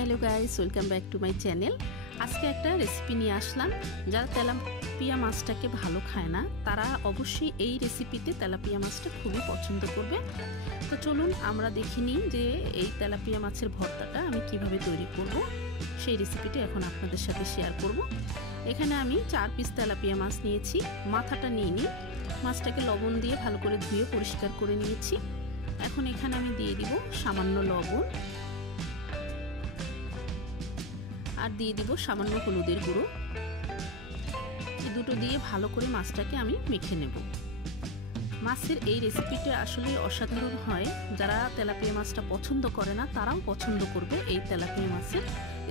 Hello guys, welcome back to my channel. আজকে একটা recipe নিয়ে আসলাম। যারা তেলাপিয়া মাছটাকে ভালো খায় না তারা অবশ্যই এই রেসিপিতে তেলাপিয়া মাছটা খুবই পছন্দ করবে। তো চলুন আমরা দেখে নিই যে এই তেলাপিয়া মাছের ভর্তাটা আমি কিভাবে তৈরি করব। সেই রেসিপিটা এখন আপনাদের সাথে শেয়ার করব। এখানে আমি 4 পিস তেলাপিয়া মাছ নিয়েছি, মাথাটা নিয়ে নিই। মাছটাকে লবণ দিয়ে ভালো করে ধুয়ে পরিষ্কার করে নিয়েছি। এখন এখানে আমি দিয়ে দিব সামান্য লবণ আর দিয়ে দিব সামান্য হলুদের গুঁড়ো। এই দুটো দিয়ে ভালো করে মাছটাকে আমি মেখে নেব। মাছের এই রেসিপিটা আসলে অসাধারণ হয়। যারা তেলাপিয়া মাছটা পছন্দ করে না তারাও পছন্দ করবে এই তেলাপিয়া মাছের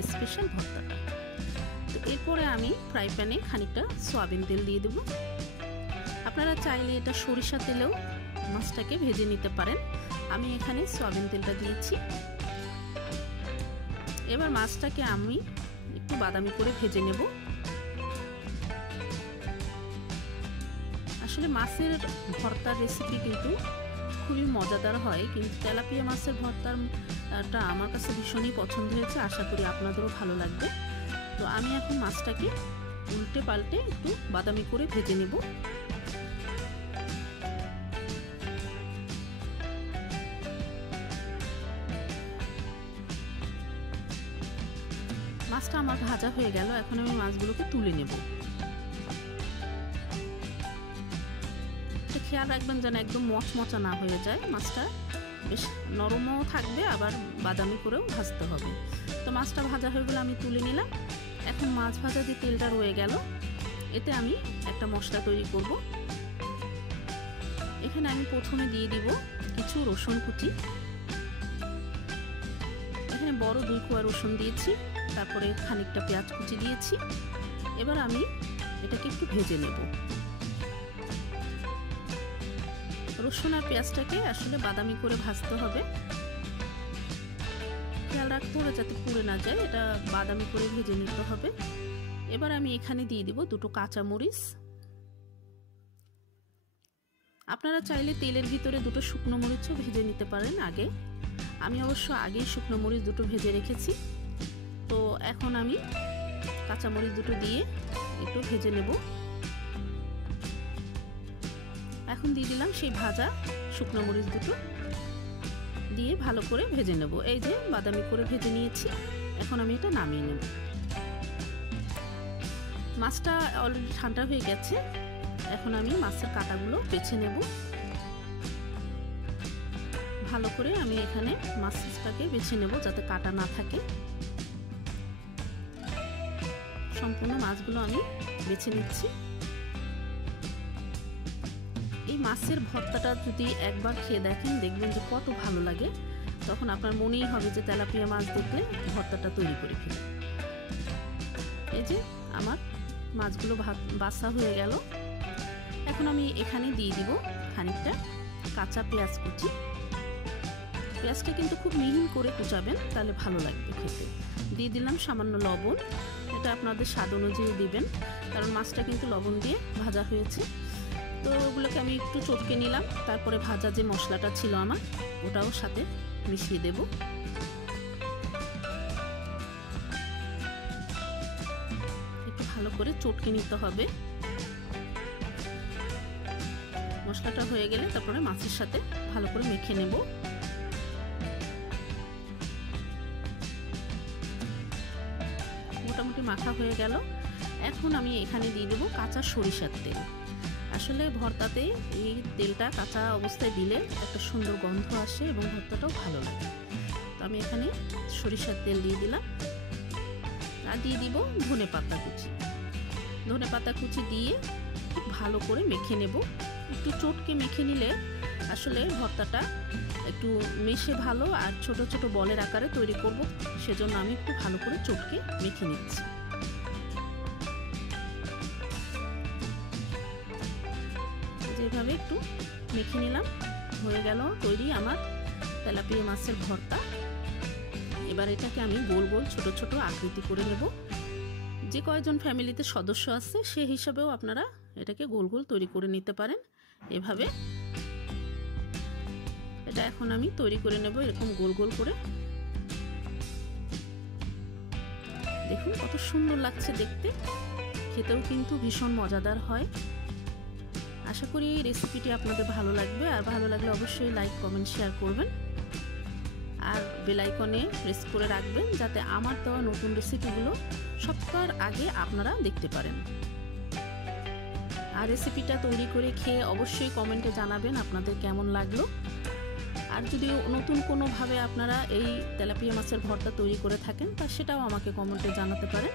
স্পেশাল ভর্তাটা। তো এরপরে আমি ফ্রাই প্যানে খানিকটা সয়াবিন তেল দিয়ে দেব। আপনারা চাইলে এটা সরিষা তেলেও মাছটাকে ভেজে নিতে পারেন। আমি এখানে সয়াবিন তেলটা দিয়েছি। এবার মাছটাকে আমি একটু বাদামি করে ভেজে নেব। আসলে মাছের ভর্তার রেসিপি কিন্তু খুবই মজাদার হয়, কিন্তু তেলাপিয়া মাছের ভর্তাটা আমার কাছে ভীষণই পছন্দ হয়েছে। আশা করি আপনাদেরও ভালো লাগবে। তো আমি এখন মাছটাকে উল্টে পাল্টে একটু বাদামি করে ভেজে নেব। মাছটা আমার ভাজা হয়ে গেল। এখন আমি মাছগুলোকে তুলে নেব। এটা খেয়াল রাখবেন যেন একদম মচমচা না হয়ে যায়। মাছটা বেশ নরমও থাকবে, আবার বাদামি করেও ভাজতে হবে। তো মাছটা ভাজা হয়ে গেলে আমি তুলে নিলাম। এখন মাছ ভাজা যে তেলটা রয়ে গেল, এতে আমি একটা মশলা তৈরি করব। এখানে আমি প্রথমে দিয়ে দিব কিছু রসুন কুচি। এখানে বড় 2 কোয়া রসুন দিয়েছি, তারপরে খানিকটা পেঁয়াজ কুচি দিয়েছি। এবার আমি এটাকে একটু ভেজে নেব। রসুন আর পেঁয়াজটাকে আসলে বাদামি করে ভাজতে হবে। খেয়াল রাখতে হবে যাতে পুড়ে না যায়, এটা বাদামি করে ভেজে নিতে হবে। এবার আমি এখানে দিয়ে দিব 2টো কাঁচা মরিচ। আপনারা চাইলে তেলের ভিতরে 2টো শুকনো মরিচও ভেজে নিতে পারেন আগে। আমি অবশ্য আগেই শুকনো মরিচ 2টো ভেজে রেখেছি। তো এখন আমি কাঁচামরিচ 2টো দিয়ে একটু ভেজে নেব। এখন দিয়ে দিলাম সেই ভাজা শুকনো মরিচ 2টো দিয়ে ভালো করে ভেজে নেব। এই যে বাদামি করে ভেজে নিয়েছি। এখন আমি এটা নামিয়ে নেব। মাছটা অলরেডি ঠান্ডা হয়ে গেছে। এখন আমি মাছের কাঁটাগুলো বেছে নেব। ভালো করে আমি এখানে মাছটাকে বেছে নেব যাতে কাঁটা না থাকে। সম্পূর্ণ মাছগুলো আমি বেছে নিচ্ছি। এই মাছের ভর্তাটা যদি একবার খেয়ে দেখেন, দেখবেন যে কত ভালো লাগে। তখন আপনার মনেই হবে যে তেলাপিয়া মাছ দেখলে ভর্তাটা তৈরি করে ফেলি। এই যে আমার মাছগুলো বাছা হয়ে গেল। এখন আমি এখানে দিয়ে দিব খানিকটা কাঁচা পেঁয়াজ কুচি। পেঁয়াজটা কিন্তু খুব মিহিন করে কুচাবেন, তাহলে ভালো লাগবে খেতে। দিয়ে দিলাম সামান্য লবণ। এটা আপনাদের স্বাদ অনুযায়ী দিবেন, কারণ মাছটা কিন্তু লবণ দিয়ে ভাজা হয়েছে। তো ওগুলোকে আমি একটু চটকে নিলাম। তারপরে ভাজা যে মশলাটা ছিল আমার, ওটাও সাথে মিশিয়ে দেব। একটু ভালো করে চটকে নিতে হবে। মশলাটা হয়ে গেলে তারপরে মাছের সাথে ভালো করে মেখে নেব। মোটামুটি মাখা হয়ে গেল। এখন আমি এখানে দিয়ে দেবো কাঁচা সরিষার তেল। আসলে ভর্তাতে এই তেলটা কাঁচা অবস্থায় দিলে একটা সুন্দর গন্ধ আসে এবং ভর্তাটাও ভালো লাগে। তো আমি এখানে সরিষার তেল দিয়ে দিলাম। আর দিয়ে দিব ধনেপাতা কুচি। ধনেপাতা কুচি দিয়ে খুব ভালো করে মেখে নেব। একটু চটকে মেখে নিলে আসলে ভর্তাটা একটু মেশে ভালো, আর ছোট ছোট বলের আকারে তৈরি করব, সেজন্য আমি একটু ভালো করে চটকে মেখে নিচ্ছি। যেভাবে একটু মেখে নিলাম, হয়ে গেল তৈরি আমার তেলাপিয়া মাছের ভর্তা। এবার এটাকে আমি গোল গোল ছোট ছোট আকৃতি করে নেব। যে কয়জন ফ্যামিলিতে সদস্য আছে সে হিসাবেও আপনারা এটাকে গোল গোল তৈরি করে নিতে পারেন। এভাবে এটা এখন আমি তৈরি করে নেব এরকম গোল গোল করে। দেখুন কত সুন্দর লাগছে দেখতে, খেতেও কিন্তু ভীষণ মজাদার হয়। আশা করি এই রেসিপিটি আপনাদের ভালো লাগবে, আর ভালো লাগলে অবশ্যই লাইক কমেন্ট শেয়ার করবেন, আর বেল আইকনে প্রেস করে রাখবেন যাতে আমার দেওয়া নতুন রেসিপিগুলো সবার আগে আপনারা দেখতে পারেন। আর রেসিপিটা তৈরি করে খেয়ে অবশ্যই কমেন্টে জানাবেন আপনাদের কেমন লাগলো। আর যদি নতুন কোনোভাবে আপনারা এই তেলাপিয়া মাছের ভর্তা তৈরি করে থাকেন তা সেটাও আমাকে কমেন্টে জানাতে পারেন।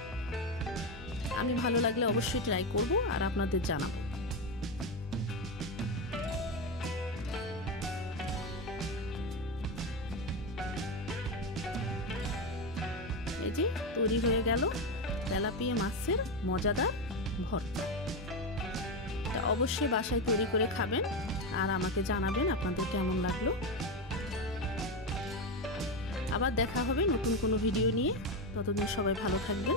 আমি ভালো লাগলে অবশ্যই ট্রাই করব আর আপনাদের জানাবো। এই যে তৈরি হয়ে গেল তেলাপিয়া মাছের মজাদার ভর্তা। এটা অবশ্যই বাসায় তৈরি করে খাবেন আর আমাকে জানাবেন আপনাদের কেমন লাগলো। আবার দেখা হবে নতুন কোনো ভিডিও নিয়ে, ততদিন সবাই ভালো থাকবেন।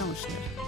নমস্কার।